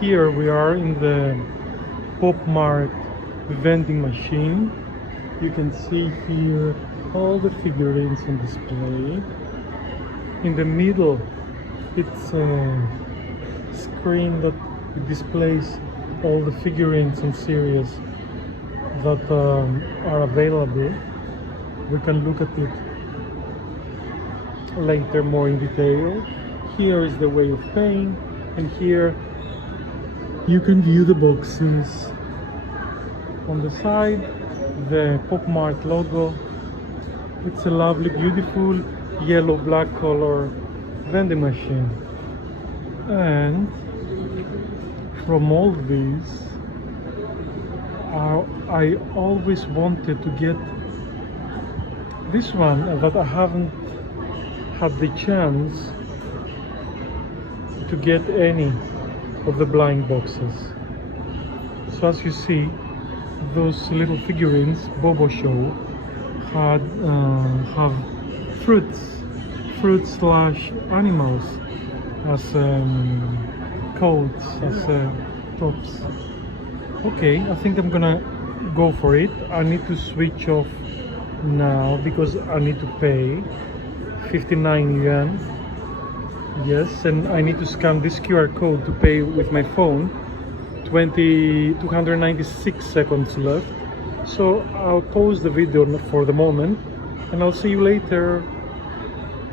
Here we are in the POP MART vending machine. You can see here all the figurines on display. In the middle, it's a screen that displays all the figurines and series that are available. We can look at it later more in detail. Here is the way of paying, and here you can view the boxes. On the side, the POP MART logo. It's a lovely, beautiful yellow-black color vending machine. And from all these, I always wanted to get this one, but I haven't had the chance to get any of the blind boxes. So as you see, those little figurines, Bobo Show, have fruits slash animals as coats, as props. Okay, I think I'm gonna go for it. I need to switch off now because I need to pay 59 yuan. Yes, and I need to scan this QR code to pay with my phone. 296 seconds left. So I'll pause the video for the moment and I'll see you later.